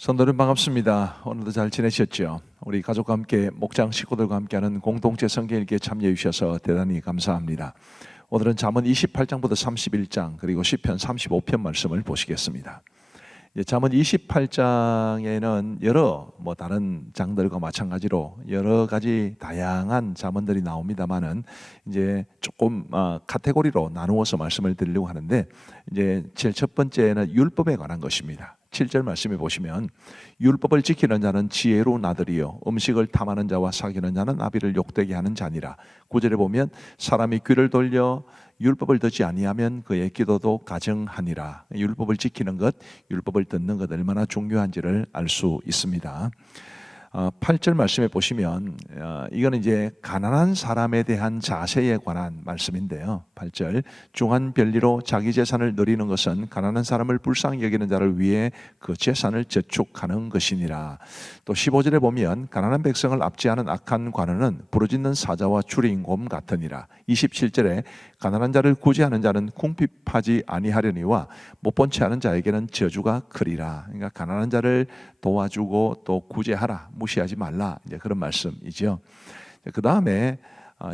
성도님 반갑습니다. 오늘도 잘 지내셨죠? 우리 가족과 함께 목장 식구들과 함께하는 공동체 성경 읽기에 참여해 주셔서 대단히 감사합니다. 오늘은 잠언 28장부터 31장 그리고 시편 35편 말씀을 보시겠습니다. 잠언 28장에는 여러 다른 장들과 마찬가지로 여러 가지 다양한 잠언들이 나옵니다만은 이제 조금 카테고리로 나누어서 말씀을 드리려고 하는데 제일 첫 번째는 율법에 관한 것입니다. 7절 말씀해 보시면 율법을 지키는 자는 지혜로운 아들이요 음식을 탐하는 자와 사귀는 자는 아비를 욕되게 하는 자니라. 9절에 보면 사람이 귀를 돌려 율법을 듣지 아니하면 그의 기도도 가증하니라. 율법을 지키는 것, 율법을 듣는 것 얼마나 중요한지를 알 수 있습니다. 8절 말씀에 보시면 이거는 이제 가난한 사람에 대한 자세에 관한 말씀인데요. 8절 중한 별리로 자기 재산을 누리는 것은 가난한 사람을 불쌍히 여기는 자를 위해 그 재산을 저축하는 것이니라. 또 15절에 보면 가난한 백성을 압제하는 악한 관원은 부르짖는 사자와 추리인 곰 같으니라. 27절에 가난한 자를 구제하는 자는 궁핍하지 아니하려니와 못 본 채 하는 자에게는 저주가 크리라. 그러니까 가난한 자를 도와주고 또 구제하라, 무시하지 말라, 이제 그런 말씀이죠. 그 다음에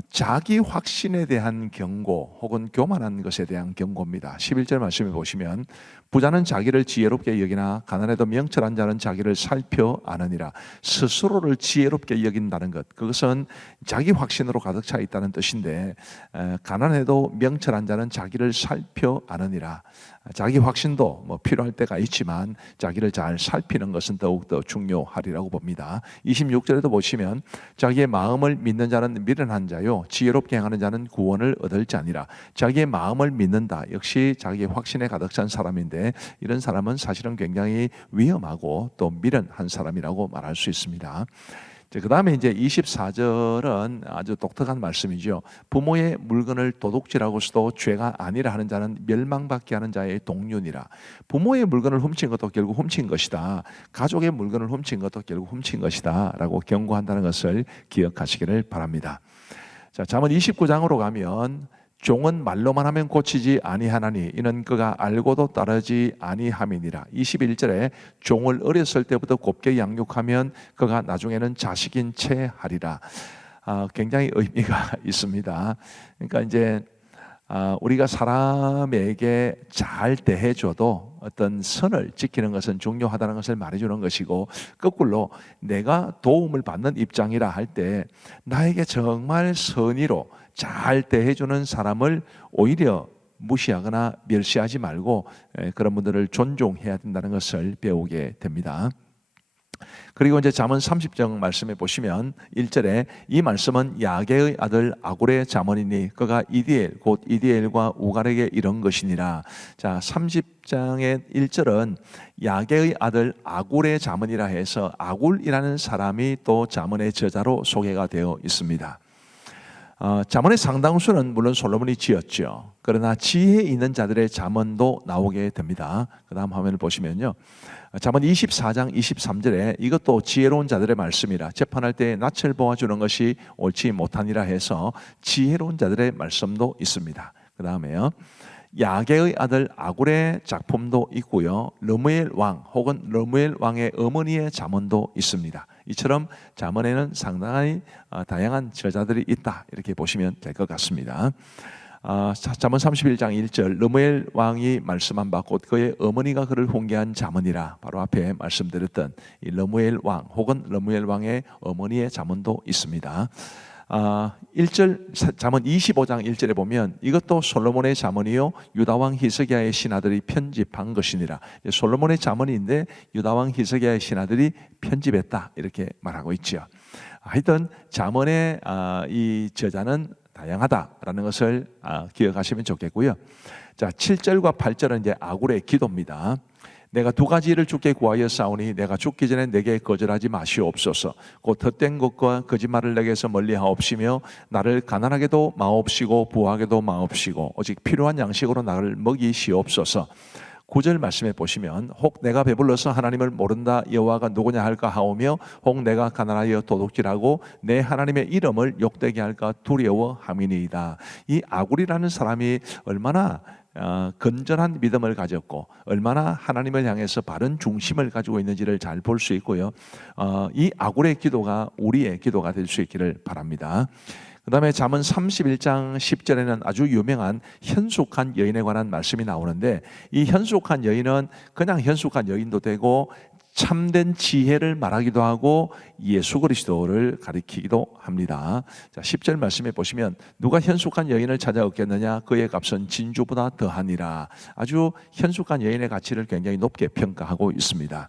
자기 확신에 대한 경고 혹은 교만한 것에 대한 경고입니다. 11절 말씀해 보시면 부자는 자기를 지혜롭게 여기나 가난해도 명철한 자는 자기를 살펴 아느니라. 스스로를 지혜롭게 여긴다는 것, 그것은 자기 확신으로 가득 차 있다는 뜻인데 가난해도 명철한 자는 자기를 살펴 아느니라. 자기 확신도 필요할 때가 있지만 자기를 잘 살피는 것은 더욱더 중요하리라고 봅니다. 26절에도 보시면 자기의 마음을 믿는 자는 미련한 자요 지혜롭게 행하는 자는 구원을 얻을 자니라. 자기의 마음을 믿는다, 역시 자기의 확신에 가득 찬 사람인데 이런 사람은 사실은 굉장히 위험하고 또 미련한 사람이라고 말할 수 있습니다. 그 다음에 이제 24절은 아주 독특한 말씀이죠. 부모의 물건을 도둑질하고서도 죄가 아니라 하는 자는 멸망받게 하는 자의 동륜이라. 부모의 물건을 훔친 것도 결국 훔친 것이다, 가족의 물건을 훔친 것도 결국 훔친 것이다 라고 경고한다는 것을 기억하시기를 바랍니다. 자, 잠언 29장으로 가면 종은 말로만 하면 고치지 아니하나니 이는 그가 알고도 따르지 아니함이니라. 21절에 종을 어렸을 때부터 곱게 양육하면 그가 나중에는 자식인 채 하리라. 굉장히 의미가 있습니다. 그러니까 이제 우리가 사람에게 잘 대해줘도 어떤 선을 지키는 것은 중요하다는 것을 말해주는 것이고, 거꾸로 내가 도움을 받는 입장이라 할 때 나에게 정말 선의로 잘 대해주는 사람을 오히려 무시하거나 멸시하지 말고 그런 분들을 존중해야 된다는 것을 배우게 됩니다. 그리고 이제 잠언 30장 말씀에 보시면 1절에 이 말씀은 야게의 아들 아굴의 잠언이니 그가 이디엘 곧 이디엘과 우갈에게 이런 것이니라. 자, 30장의 1절은 야게의 아들 아굴의 잠언이라 해서 아굴이라는 사람이 또 잠언의 저자로 소개가 되어 있습니다. 잠언의 상당수는 물론 솔로몬이 지었죠. 그러나 지혜 있는 자들의 잠언도 나오게 됩니다. 그 다음 화면을 보시면요, 잠언 24장 23절에 이것도 지혜로운 자들의 말씀이라 재판할 때 낯을 보아주는 것이 옳지 못하니라 해서 지혜로운 자들의 말씀도 있습니다. 그 다음에요, 야게의 아들 아굴의 작품도 있고요, 르무엘 왕 혹은 르무엘 왕의 어머니의 잠언도 있습니다. 이처럼 잠언에는 상당히 다양한 저자들이 있다, 이렇게 보시면 될 것 같습니다. 잠언 31장 1절 르무엘 왕이 말씀한 바 곧 그의 어머니가 그를 훈계한 잠언이라. 바로 앞에 말씀드렸던 이 르무엘 왕 혹은 르무엘 왕의 어머니의 잠언도 있습니다. 1절 잠언 25장 1절에 보면 이것도 솔로몬의 잠언이요 유다왕 히스기야의 신하들이 편집한 것이니라. 솔로몬의 잠언인데 유다왕 히스기야의 신하들이 편집했다, 이렇게 말하고 있죠. 하여튼 잠언의 이 저자는 다양하다라는 것을 기억하시면 좋겠고요. 자, 7절과 8절은 이제 아굴의 기도입니다. 내가 두 가지 일을 주께 구하여 싸우니 내가 죽기 전에 내게 거절하지 마시옵소서. 곧 헛된 것과 거짓말을 내게서 멀리하옵시며 나를 가난하게도 마옵시고 부하게도 마옵시고 오직 필요한 양식으로 나를 먹이시옵소서. 9절 말씀에 보시면 혹 내가 배불러서 하나님을 모른다 여호와가 누구냐 할까 하오며 혹 내가 가난하여 도둑질하고 내 하나님의 이름을 욕되게 할까 두려워함이니이다. 이 아굴이라는 사람이 얼마나 건전한 믿음을 가졌고 얼마나 하나님을 향해서 바른 중심을 가지고 있는지를 잘 볼 수 있고요. 이 아굴의 기도가 우리의 기도가 될 수 있기를 바랍니다. 그 다음에 잠언 31장 10절에는 아주 유명한 현숙한 여인에 관한 말씀이 나오는데, 이 현숙한 여인은 그냥 현숙한 여인도 되고 참된 지혜를 말하기도 하고 예수 그리스도를 가리키기도 합니다. 자, 10절 말씀에 보시면 누가 현숙한 여인을 찾아 얻겠느냐, 그의 값은 진주보다 더하니라. 아주 현숙한 여인의 가치를 굉장히 높게 평가하고 있습니다.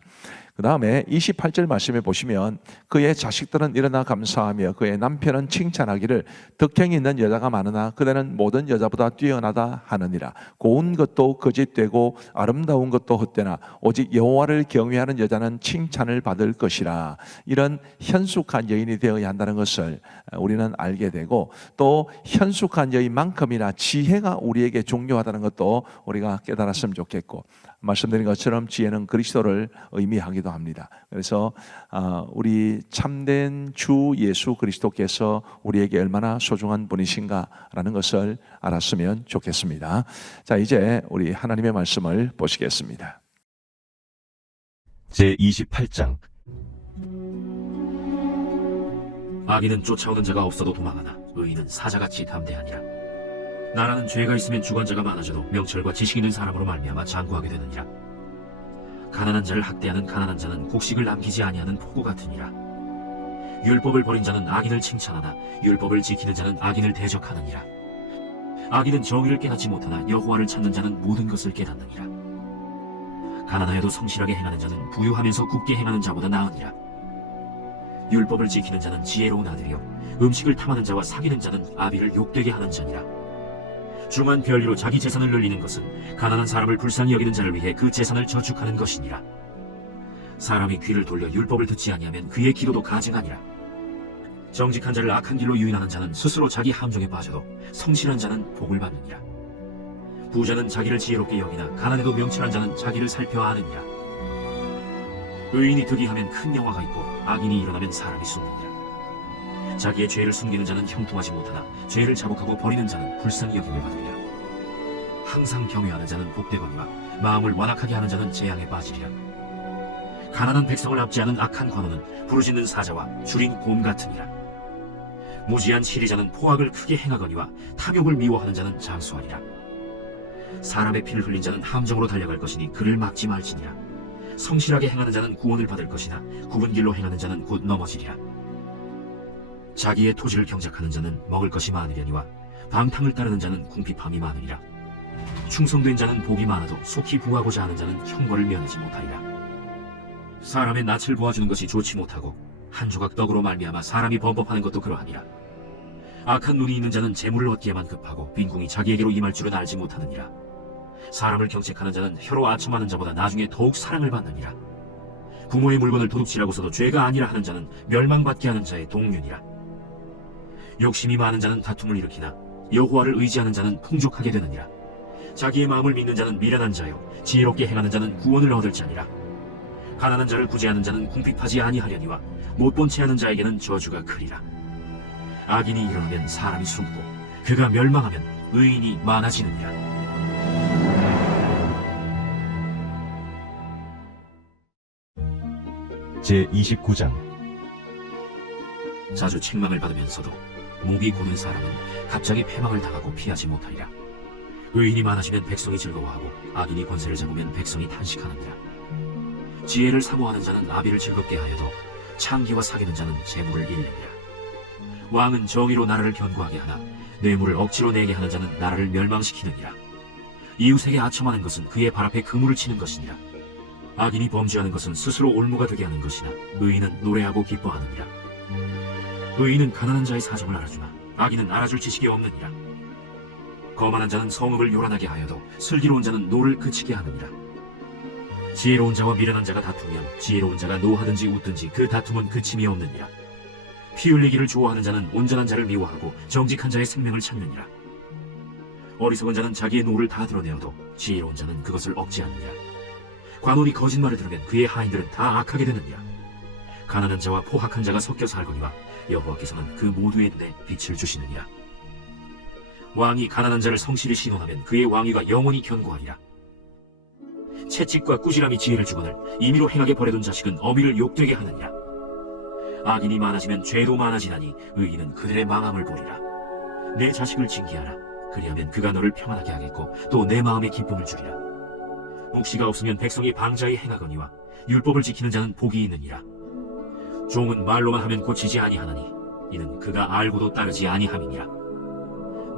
그 다음에 28절 말씀에 보시면 그의 자식들은 일어나 감사하며 그의 남편은 칭찬하기를 덕행이 있는 여자가 많으나 그대는 모든 여자보다 뛰어나다 하느니라. 고운 것도 거짓되고 아름다운 것도 헛되나 오직 여호와를 경외하는 여자는 칭찬을 받을 것이라. 이런 현숙한 여인이 되어야 한다는 것을 우리는 알게 되고, 또 현숙한 여인만큼이나 지혜가 우리에게 중요하다는 것도 우리가 깨달았으면 좋겠고, 말씀드린 것처럼 지혜는 그리스도를 의미하기도 합니다. 그래서 우리 참된 주 예수 그리스도께서 우리에게 얼마나 소중한 분이신가라는 것을 알았으면 좋겠습니다. 자, 이제 우리 하나님의 말씀을 보시겠습니다. 제28장. 악인은 쫓아오는 자가 없어도 도망하나 의인은 사자같이 담대하니라. 나라는 죄가 있으면 주관자가 많아져도 명철과 지식 있는 사람으로 말미암아 장구하게 되느니라. 가난한 자를 학대하는 가난한 자는 곡식을 남기지 아니하는 포구 같으니라. 율법을 버린 자는 악인을 칭찬하나 율법을 지키는 자는 악인을 대적하느니라. 악인은 정의를 깨닫지 못하나 여호와를 찾는 자는 모든 것을 깨닫느니라. 가난하여도 성실하게 행하는 자는 부유하면서 굳게 행하는 자보다 나으니라. 율법을 지키는 자는 지혜로운 아들이요 음식을 탐하는 자와 사귀는 자는 아비를 욕되게 하는 자니라. 중한 별리로 자기 재산을 늘리는 것은 가난한 사람을 불쌍히 여기는 자를 위해 그 재산을 저축하는 것이니라. 사람이 귀를 돌려 율법을 듣지 아니하면 그의 기도도 가증하니라. 정직한 자를 악한 길로 유인하는 자는 스스로 자기 함정에 빠져도 성실한 자는 복을 받느니라. 부자는 자기를 지혜롭게 여기나 가난해도 명철한 자는 자기를 살펴 아느니라. 의인이 득이하면 큰 영화가 있고 악인이 일어나면 사람이 숨느니라. 자기의 죄를 숨기는 자는 형통하지 못하나 죄를 자복하고 버리는 자는 불쌍히 여김을 받으리라. 항상 경외하는 자는 복되거니와 마음을 완악하게 하는 자는 재앙에 빠지리라. 가난한 백성을 압지 않은 악한 관원은 부르짖는 사자와 줄인 곰 같으니라. 무지한 시리자는 포악을 크게 행하거니와 탐욕을 미워하는 자는 장수하리라. 사람의 피를 흘린 자는 함정으로 달려갈 것이니 그를 막지 말지니라. 성실하게 행하는 자는 구원을 받을 것이나 굽은 길로 행하는 자는 곧 넘어지리라. 자기의 토지를 경작하는 자는 먹을 것이 많으려니와 방탕을 따르는 자는 궁핍함이 많으리라. 충성된 자는 복이 많아도 속히 부하고자 하는 자는 형벌을 면하지 못하리라. 사람의 낯을 보아주는 것이 좋지 못하고 한 조각 떡으로 말미암아 사람이 범법하는 것도 그러하니라. 악한 눈이 있는 자는 재물을 얻기에만 급하고 빈궁이 자기에게로 임할 줄은 알지 못하느니라. 사람을 경책하는 자는 혀로 아첨하는 자보다 나중에 더욱 사랑을 받느니라. 부모의 물건을 도둑질하고서도 죄가 아니라 하는 자는 멸망받게 하는 자의 동류니라. 욕심이 많은 자는 다툼을 일으키나 여호와를 의지하는 자는 풍족하게 되느니라. 자기의 마음을 믿는 자는 미련한 자요 지혜롭게 행하는 자는 구원을 얻을 자니라. 가난한 자를 구제하는 자는 궁핍하지 아니하려니와 못본 채 하는 자에게는 저주가 크리라. 악인이 일어나면 사람이 숨고 그가 멸망하면 의인이 많아지느니라. 제29장. 자주 책망을 받으면서도 목이 고는 사람은 갑자기 패망을 당하고 피하지 못하리라. 의인이 많아지면 백성이 즐거워하고 악인이 권세를 잡으면 백성이 탄식하느니라. 지혜를 사모하는 자는 아비를 즐겁게 하여도 창기와 사귀는 자는 재물을 잃느니라. 왕은 정의로 나라를 견고하게 하나 뇌물을 억지로 내게 하는 자는 나라를 멸망시키느니라. 이웃에게 아첨하는 것은 그의 발 앞에 그물을 치는 것이니라. 악인이 범죄하는 것은 스스로 올무가 되게 하는 것이나 의인은 노래하고 기뻐하느니라. 의인은 가난한 자의 사정을 알아주나 악인은 알아줄 지식이 없느니라. 거만한 자는 성읍을 요란하게 하여도 슬기로운 자는 노를 그치게 하느니라. 지혜로운 자와 미련한 자가 다투면 지혜로운 자가 노하든지 웃든지 그 다툼은 그침이 없느니라. 피 흘리기를 좋아하는 자는 온전한 자를 미워하고 정직한 자의 생명을 찾느니라. 어리석은 자는 자기의 노를 다 드러내어도 지혜로운 자는 그것을 억제하느니라. 관원이 거짓말을 들으면 그의 하인들은 다 악하게 되느니라. 가난한 자와 포학한 자가 섞여 살거니와 여호와께서는 그 모두의 눈에 빛을 주시느니라. 왕이 가난한 자를 성실히 신원하면 그의 왕위가 영원히 견고하리라. 채찍과 꾸지람이 지혜를 주거늘 임의로 행하게 버려둔 자식은 어미를 욕되게 하느니라. 악인이 많아지면 죄도 많아지나니 의인은 그들의 망함을 보리라. 내 자식을 징계하라. 그리하면 그가 너를 평안하게 하겠고 또 내 마음에 기쁨을 주리라. 묵시가 없으면 백성이 방자히 행하거니와 율법을 지키는 자는 복이 있느니라. 종은 말로만 하면 고치지 아니하나니 이는 그가 알고도 따르지 아니함이니라.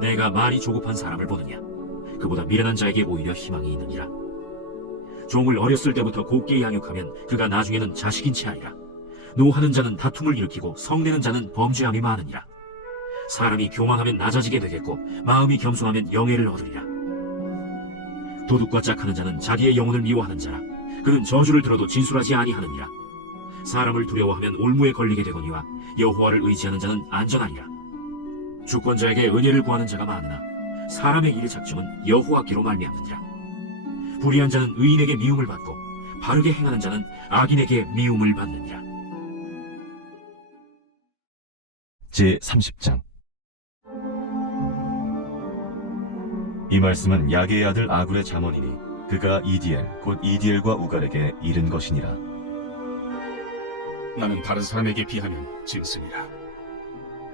내가 말이 조급한 사람을 보느냐? 그보다 미련한 자에게 오히려 희망이 있느니라. 종을 어렸을 때부터 곱게 양육하면 그가 나중에는 자식인 채 하리라. 노하는 자는 다툼을 일으키고 성내는 자는 범죄함이 많으니라. 사람이 교만하면 낮아지게 되겠고 마음이 겸손하면 영예를 얻으리라. 도둑과 짝하는 자는 자기의 영혼을 미워하는 자라. 그는 저주를 들어도 진술하지 아니하느니라. 사람을 두려워하면 올무에 걸리게 되거니와 여호와를 의지하는 자는 안전하리라. 주권자에게 은혜를 구하는 자가 많으나 사람의 일의 작정은 여호와께로 말미암느니라. 불의한 자는 의인에게 미움을 받고 바르게 행하는 자는 악인에게 미움을 받느니라. 제30장. 이 말씀은 야게의 아들 아굴의 잠언이니 그가 이디엘 곧 이디엘과 우갈에게 이른 것이니라. 나는 다른 사람에게 비하면 짐승이라.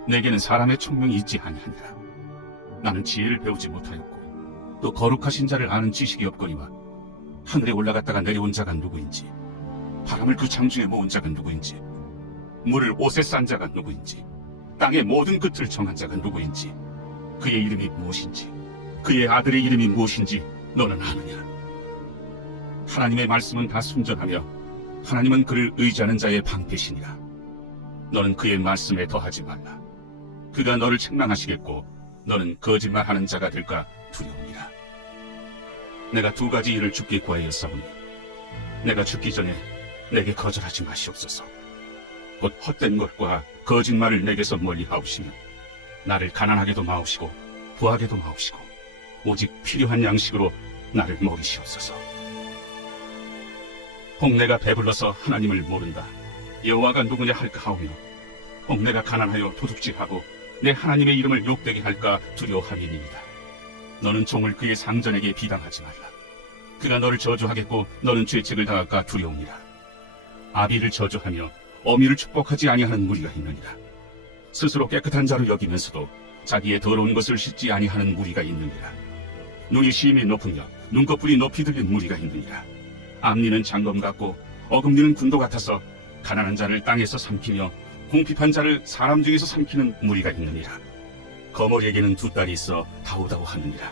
내게는 사람의 총명이 있지 아니하니라. 나는 지혜를 배우지 못하였고 또 거룩하신 자를 아는 지식이 없거니와 하늘에 올라갔다가 내려온 자가 누구인지, 바람을 그 창중에 모은 자가 누구인지, 물을 옷에 싼 자가 누구인지, 땅의 모든 끝을 정한 자가 누구인지, 그의 이름이 무엇인지, 그의 아들의 이름이 무엇인지 너는 아느냐? 하나님의 말씀은 다 순전하며 하나님은 그를 의지하는 자의 방패시니라. 너는 그의 말씀에 더하지 말라. 그가 너를 책망하시겠고 너는 거짓말하는 자가 될까 두려우니라. 내가 두 가지 일을 주께 구하였사오니 내가 죽기 전에 내게 거절하지 마시옵소서. 곧 헛된 것과 거짓말을 내게서 멀리 하옵시며 나를 가난하게도 마옵시고 부하게도 마옵시고 오직 필요한 양식으로 나를 먹이시옵소서. 혹 내가 배불러서 하나님을 모른다, 여호와가 누구냐 할까 하오며 혹 내가 가난하여 도둑질하고 내 하나님의 이름을 욕되게 할까 두려워함이니이다. 너는 종을 그의 상전에게 비방하지 말라. 그가 너를 저주하겠고 너는 죄책을 당할까 두려우니라. 아비를 저주하며 어미를 축복하지 아니하는 무리가 있느니라. 스스로 깨끗한 자로 여기면서도 자기의 더러운 것을 씻지 아니하는 무리가 있느니라. 눈이 심히 높으며 눈꺼풀이 높이 들린 무리가 있느니라. 앞니는 장검 같고 어금니는 군도 같아서 가난한 자를 땅에서 삼키며 궁핍한 자를 사람 중에서 삼키는 무리가 있느니라. 거머리에게는 두 딸이 있어 다우다우 하느니라.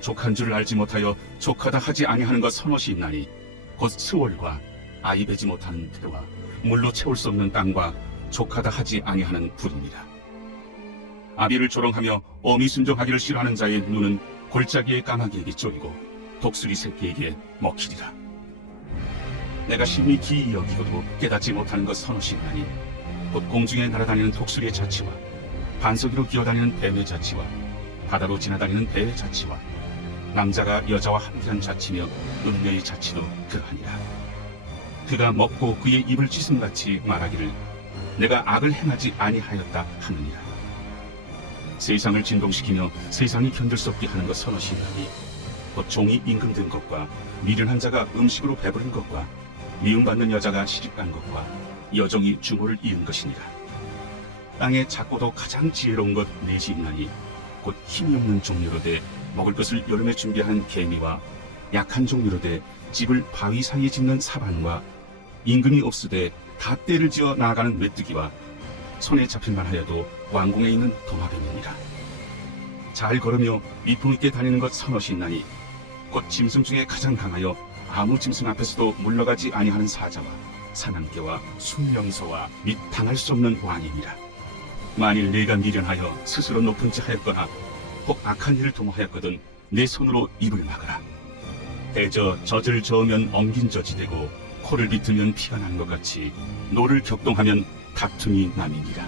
족한 줄을 알지 못하여 족하다 하지 아니하는 것 서넛이 있나니 곧 스월과 아이 베지 못하는 태와 물로 채울 수 없는 땅과 족하다 하지 아니하는 불이니라. 아비를 조롱하며 어미 순종하기를 싫어하는 자의 눈은 골짜기의 까마귀에게 쫄이고 독수리 새끼에게 먹히리라. 내가 심히 기이 여기고도 깨닫지 못하는 것 서너시 있나니 곧 공중에 날아다니는 독수리의 자치와 반석이로 기어다니는 뱀의 자치와 바다로 지나다니는 배의 자치와 남자가 여자와 함께한 자치며 음녀의 자치도 그러하니라. 그가 먹고 그의 입을 찢음같이 말하기를 내가 악을 행하지 아니하였다 하느니라. 세상을 진동시키며 세상이 견딜 수 없게 하는 것 서너시 있나니 곧 종이 임금 든 것과 미련한 자가 음식으로 배부른 것과 미움받는 여자가 시집간 것과 여종이 주모를 이은 것이니라. 땅에 작고도 가장 지혜로운 것 넷이 있나니 곧 힘이 없는 종류로되 먹을 것을 여름에 준비하는 개미와 약한 종류로되 집을 바위 사이에 짓는 사반과 임금이 없으되 다 때를 지어 나아가는 메뚜기와 손에 잡힐만 하여도 왕궁에 있는 도마뱀이니라. 잘 걸으며 미풍 있게 다니는 것 서넛이 있나니 곧 짐승 중에 가장 강하여 아무 짐승 앞에서도 물러가지 아니하는 사자와 사냥개와 순명소와 및 당할 수 없는 왕이니라. 만일 내가 미련하여 스스로 높은 지 하였거나 혹 악한 일을 도모하였거든 내 손으로 입을 막으라. 대저 젖을 저으면 엉긴 젖이 되고 코를 비틀면 피가 나는 것 같이 노를 격동하면 다툼이 남이니라.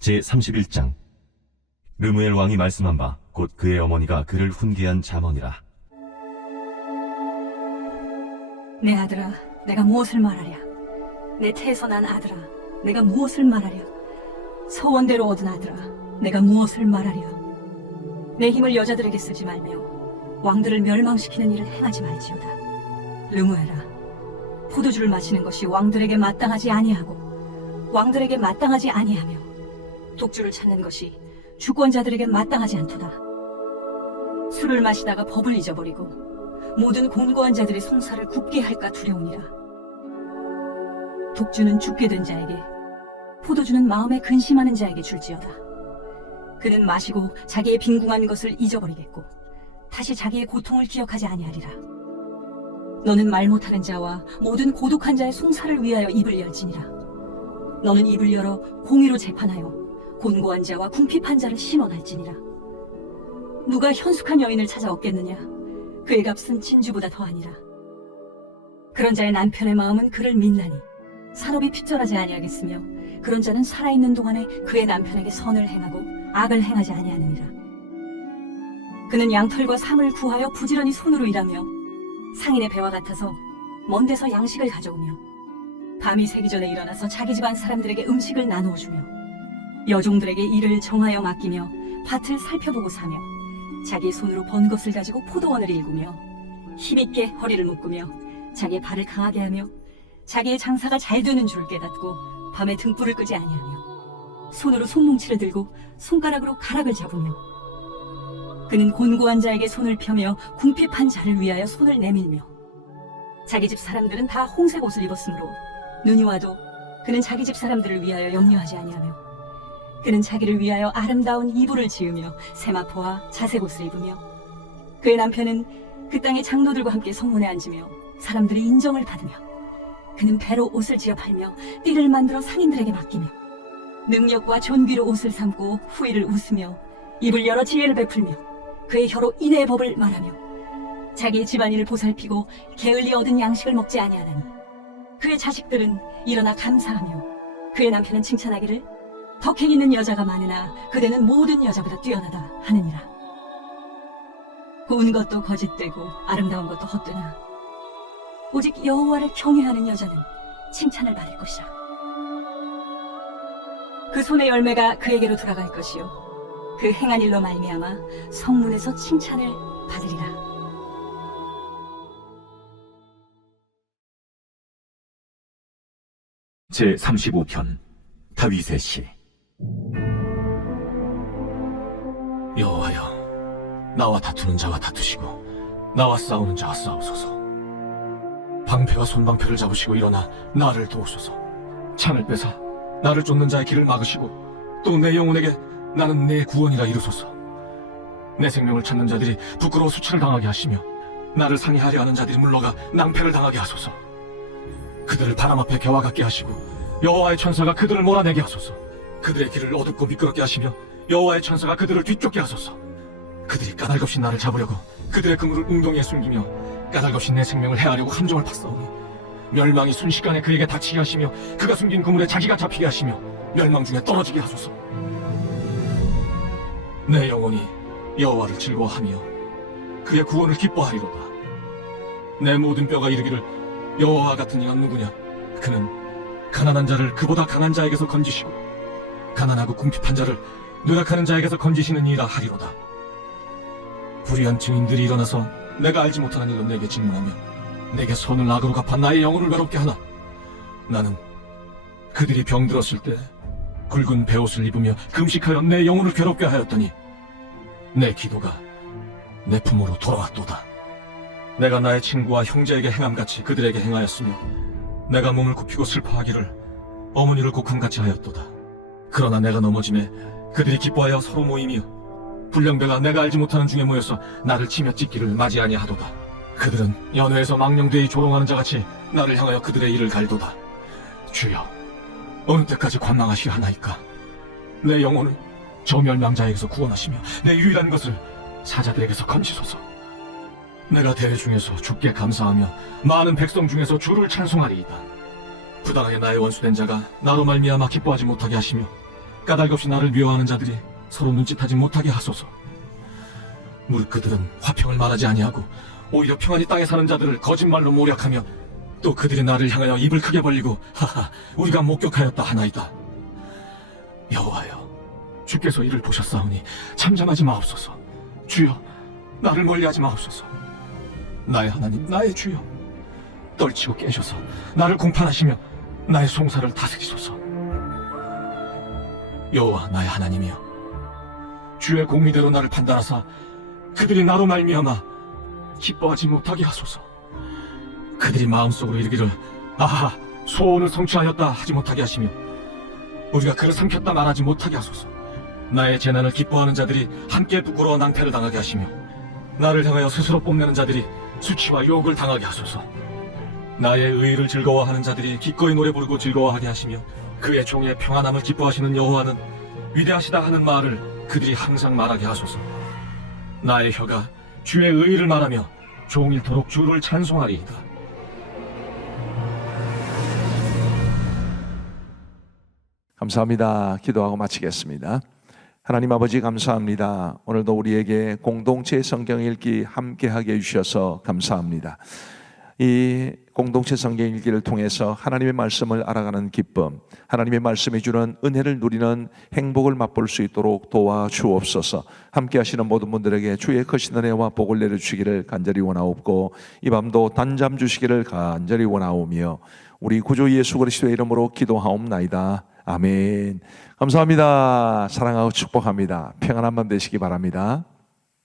제31장. 르무엘 왕이 말씀한 바 곧 그의 어머니가 그를 훈계한 잠언이라. 내 아들아, 내가 무엇을 말하랴? 내 태선한 아들아, 내가 무엇을 말하랴? 서원대로 얻은 아들아, 내가 무엇을 말하랴? 내 힘을 여자들에게 쓰지 말며 왕들을 멸망시키는 일을 행하지 말지어다. 르무에라, 포도주를 마시는 것이 왕들에게 마땅하지 아니하고 왕들에게 마땅하지 아니하며 독주를 찾는 것이 주권자들에게 마땅하지 않도다. 술을 마시다가 법을 잊어버리고 모든 곤고한 자들의 송사를 굽게 할까 두려우니라. 독주는 죽게 된 자에게, 포도주는 마음에 근심하는 자에게 줄지어다. 그는 마시고 자기의 빈궁한 것을 잊어버리겠고 다시 자기의 고통을 기억하지 아니하리라. 너는 말 못하는 자와 모든 고독한 자의 송사를 위하여 입을 열지니라. 너는 입을 열어 공의로 재판하여 곤고한 자와 궁핍한 자를 신원할지니라. 누가 현숙한 여인을 찾아 얻겠느냐? 그의 값은 진주보다 더하니라. 그런 자의 남편의 마음은 그를 믿나니 산업이 핍절하지 아니하겠으며 그런 자는 살아있는 동안에 그의 남편에게 선을 행하고 악을 행하지 아니하느니라. 그는 양털과 삼을 구하여 부지런히 손으로 일하며 상인의 배와 같아서 먼 데서 양식을 가져오며 밤이 새기 전에 일어나서 자기 집안 사람들에게 음식을 나누어 주며 여종들에게 일을 정하여 맡기며 밭을 살펴보고 사며 자기의 손으로 번 것을 가지고 포도원을 일구며 힘있게 허리를 묶으며 자기의 발을 강하게 하며 자기의 장사가 잘 되는 줄을 깨닫고 밤에 등불을 끄지 아니하며 손으로 손뭉치를 들고 손가락으로 가락을 잡으며 그는 곤고한 자에게 손을 펴며 궁핍한 자를 위하여 손을 내밀며 자기 집 사람들은 다 홍색 옷을 입었으므로 눈이 와도 그는 자기 집 사람들을 위하여 염려하지 아니하며 그는 자기를 위하여 아름다운 이불을 지으며 세마포와 자색 옷을 입으며 그의 남편은 그 땅의 장로들과 함께 성문에 앉으며 사람들의 인정을 받으며 그는 배로 옷을 지어 팔며 띠를 만들어 상인들에게 맡기며 능력과 존귀로 옷을 삼고 후일을 웃으며 입을 열어 지혜를 베풀며 그의 혀로 인애의 법을 말하며 자기의 집안일을 보살피고 게을리 얻은 양식을 먹지 아니하나니 그의 자식들은 일어나 감사하며 그의 남편은 칭찬하기를 덕행 있는 여자가 많으나 그대는 모든 여자보다 뛰어나다 하느니라. 고운 것도 거짓되고 아름다운 것도 헛되나 오직 여호와를 경외하는 여자는 칭찬을 받을 것이라. 그 손의 열매가 그에게로 돌아갈 것이요 그 행한 일로 말미암아 성문에서 칭찬을 받으리라. 제35편 다윗의 시. 여호와여, 나와 다투는 자와 다투시고 나와 싸우는 자와 싸우소서. 방패와 손방패를 잡으시고 일어나 나를 도우소서. 창을 빼사 나를 쫓는 자의 길을 막으시고 또 내 영혼에게 나는 내 구원이라 이루소서. 내 생명을 찾는 자들이 부끄러워 수치를 당하게 하시며 나를 상해하려 하는 자들이 물러가 낭패를 당하게 하소서. 그들을 바람 앞에 개와 같게 하시고 여호와의 천사가 그들을 몰아내게 하소서. 그들의 길을 어둡고 미끄럽게 하시며 여호와의 천사가 그들을 뒤쫓게 하소서. 그들이 까닭없이 나를 잡으려고 그들의 그물을 웅덩이에 숨기며 까닭없이 내 생명을 해하려고 함정을 팠사오니 멸망이 순식간에 그에게 닥치게 하시며 그가 숨긴 그물에 자기가 잡히게 하시며 멸망 중에 떨어지게 하소서. 내 영혼이 여호와를 즐거워하며 그의 구원을 기뻐하리로다. 내 모든 뼈가 이르기를 여호와 같은 이가 누구냐? 그는 가난한 자를 그보다 강한 자에게서 건지시고 가난하고 궁핍한 자를 누락하는 자에게서 건지시는 이라 하리로다. 불의한 증인들이 일어나서 내가 알지 못하는 일로 내게 질문하며 내게 선을 악으로 갚아 나의 영혼을 외롭게 하나. 나는 그들이 병들었을 때 굵은 베옷을 입으며 금식하여 내 영혼을 괴롭게 하였더니 내 기도가 내 품으로 돌아왔도다. 내가 나의 친구와 형제에게 행함같이 그들에게 행하였으며 내가 몸을 굽히고 슬퍼하기를 어머니를 곡함같이 하였도다. 그러나 내가 넘어짐에 그들이 기뻐하여 서로 모이며 불량배가 내가 알지 못하는 중에 모여서 나를 치며 찢기를 맞이하니 하도다. 그들은 연회에서 망령되이 조롱하는 자같이 나를 향하여 그들의 일을 갈도다. 주여, 어느 때까지 관망하시려 하나이까? 내 영혼을 저 멸망자에게서 구원하시며 내 유일한 것을 사자들에게서 건지소서. 내가 대회 중에서 주께 감사하며 많은 백성 중에서 주를 찬송하리이다. 부당하게 나의 원수된 자가 나로 말미암아 기뻐하지 못하게 하시며 까닭없이 나를 미워하는 자들이 서로 눈짓하지 못하게 하소서. 무릇 그들은 화평을 말하지 아니하고 오히려 평안히 땅에 사는 자들을 거짓말로 모략하며 또 그들이 나를 향하여 입을 크게 벌리고 하하 우리가 목격하였다 하나이다. 여호와여, 주께서 이를 보셨사오니 잠잠하지 마옵소서. 주여, 나를 멀리하지 마옵소서. 나의 하나님, 나의 주여, 떨치고 깨셔서 나를 공판하시며 나의 송사를 다스리소서. 여호와 나의 하나님이여, 주의 공의대로 나를 판단하사 그들이 나로 말미암아 기뻐하지 못하게 하소서. 그들이 마음속으로 이르기를 아하 소원을 성취하였다 하지 못하게 하시며 우리가 그를 삼켰다 말하지 못하게 하소서. 나의 재난을 기뻐하는 자들이 함께 부끄러워 낭패를 당하게 하시며 나를 향하여 스스로 뽐내는 자들이 수치와 유혹을 당하게 하소서. 나의 의의를 즐거워하는 자들이 기꺼이 노래 부르고 즐거워하게 하시며 그의 종의 평안함을 기뻐하시는 여호와는 위대하시다 하는 말을 그들이 항상 말하게 하소서. 나의 혀가 주의 의의를 말하며 종일토록 주를 찬송하리이다. 감사합니다. 기도하고 마치겠습니다. 하나님 아버지 감사합니다. 오늘도 우리에게 공동체 성경 읽기 함께하게 해주셔서 감사합니다. 이 공동체 성경 읽기를 통해서 하나님의 말씀을 알아가는 기쁨, 하나님의 말씀이 주는 은혜를 누리는 행복을 맛볼 수 있도록 도와주옵소서. 함께 하시는 모든 분들에게 주의 크신 은혜와 복을 내려주시기를 간절히 원하옵고 이 밤도 단잠 주시기를 간절히 원하오며 우리 구주 예수 그리스도의 이름으로 기도하옵나이다. 아멘. 감사합니다. 사랑하고 축복합니다. 평안한 밤 되시기 바랍니다.